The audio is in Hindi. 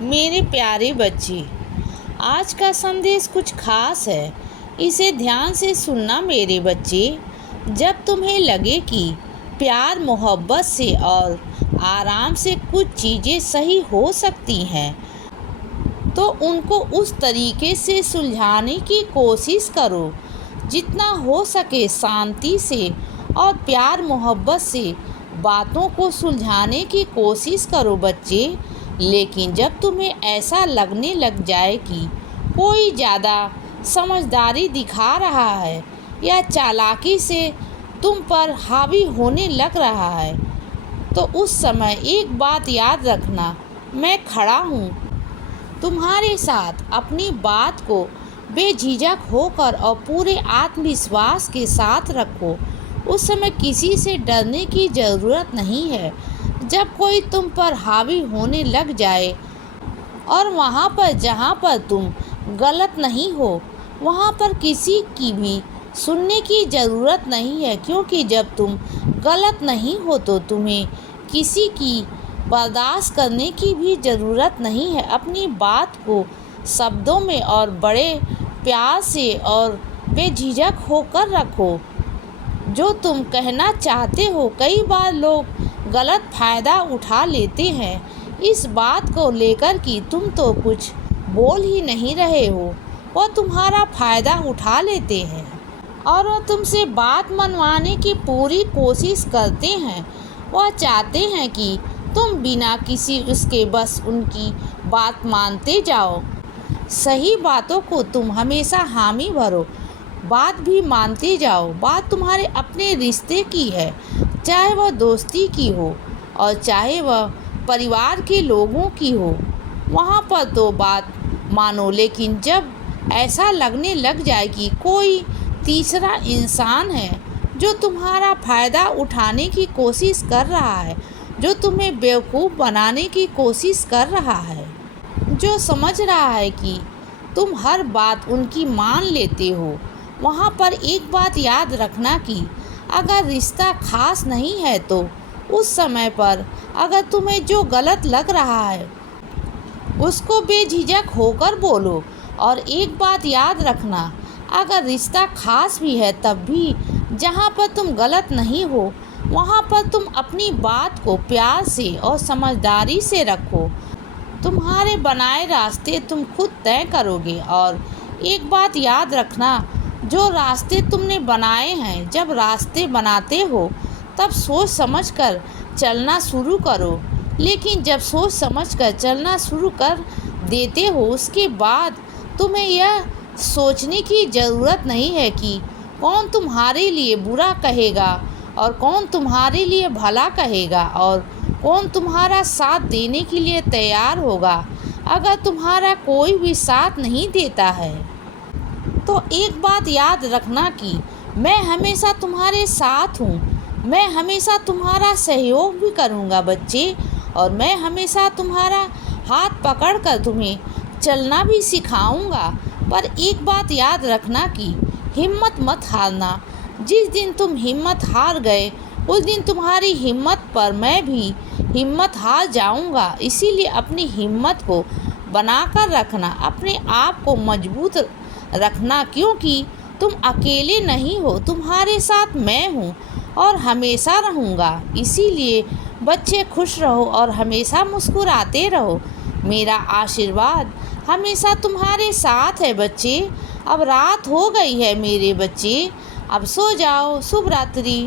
मेरे प्यारे बच्चे, आज का संदेश कुछ खास है। इसे ध्यान से सुनना मेरे बच्चे। जब तुम्हें लगे कि प्यार मोहब्बत से और आराम से कुछ चीज़ें सही हो सकती हैं, तो उनको उस तरीके से सुलझाने की कोशिश करो जितना हो सके शांति से और प्यार मोहब्बत से बातों को सुलझाने की कोशिश करो बच्चे। लेकिन जब तुम्हें ऐसा लगने लग जाए कि कोई ज़्यादा समझदारी दिखा रहा है या चालाकी से तुम पर हावी होने लग रहा है, तो उस समय एक बात याद रखना, मैं खड़ा हूँ तुम्हारे साथ। अपनी बात को बेझिझक होकर और पूरे आत्मविश्वास के साथ रखो। उस समय किसी से डरने की ज़रूरत नहीं है। जब कोई तुम पर हावी होने लग जाए और वहाँ पर जहाँ पर तुम गलत नहीं हो, वहाँ पर किसी की भी सुनने की ज़रूरत नहीं है, क्योंकि जब तुम गलत नहीं हो तो तुम्हें किसी की बर्दाश्त करने की भी ज़रूरत नहीं है। अपनी बात को शब्दों में और बड़े प्यार से और बेझिझक होकर रखो जो तुम कहना चाहते हो। कई बार लोग गलत फ़ायदा उठा लेते हैं इस बात को लेकर कि तुम तो कुछ बोल ही नहीं रहे हो, वह तुम्हारा फ़ायदा उठा लेते हैं और वह तुमसे बात मनवाने की पूरी कोशिश करते हैं। वह चाहते हैं कि तुम बिना किसी उसके बस उनकी बात मानते जाओ। सही बातों को तुम हमेशा हामी भरो, बात भी मानते जाओ। बात तुम्हारे अपने रिश्ते की है, चाहे वह दोस्ती की हो और चाहे वह परिवार के लोगों की हो, वहाँ पर तो बात मानो। लेकिन जब ऐसा लगने लग जाए कि कोई तीसरा इंसान है जो तुम्हारा फ़ायदा उठाने की कोशिश कर रहा है, जो तुम्हें बेवकूफ़ बनाने की कोशिश कर रहा है, जो समझ रहा है कि तुम हर बात उनकी मान लेते हो, वहाँ पर एक बात याद रखना कि अगर रिश्ता खास नहीं है तो उस समय पर अगर तुम्हें जो गलत लग रहा है उसको बेझिझक होकर बोलो। और एक बात याद रखना, अगर रिश्ता खास भी है तब भी जहाँ पर तुम गलत नहीं हो, वहाँ पर तुम अपनी बात को प्यार से और समझदारी से रखो। तुम्हारे बनाए रास्ते तुम खुद तय करोगे। और एक बात याद रखना, जो रास्ते तुमने बनाए हैं, जब रास्ते बनाते हो तब सोच समझकर चलना शुरू करो। लेकिन जब सोच समझकर चलना शुरू कर देते हो, उसके बाद तुम्हें यह सोचने की ज़रूरत नहीं है कि कौन तुम्हारे लिए बुरा कहेगा और कौन तुम्हारे लिए भला कहेगा और कौन तुम्हारा साथ देने के लिए तैयार होगा। अगर तुम्हारा कोई भी साथ नहीं देता है तो एक बात याद रखना कि मैं हमेशा तुम्हारे साथ हूँ। मैं हमेशा तुम्हारा सहयोग भी करूँगा बच्चे, और मैं हमेशा तुम्हारा हाथ पकड़कर तुम्हें चलना भी सिखाऊँगा। पर एक बात याद रखना कि हिम्मत मत हारना। जिस दिन तुम हिम्मत हार गए उस दिन तुम्हारी हिम्मत पर मैं भी हिम्मत हार जाऊंगा। इसीलिए अपनी हिम्मत को बनाकर रखना, अपने आप को मजबूत रखना, क्योंकि तुम अकेले नहीं हो, तुम्हारे साथ मैं हूँ और हमेशा रहूँगा। इसीलिए बच्चे खुश रहो और हमेशा मुस्कुराते रहो। मेरा आशीर्वाद हमेशा तुम्हारे साथ है बच्चे। अब रात हो गई है मेरे बच्चे, अब सो जाओ। शुभ रात्रि।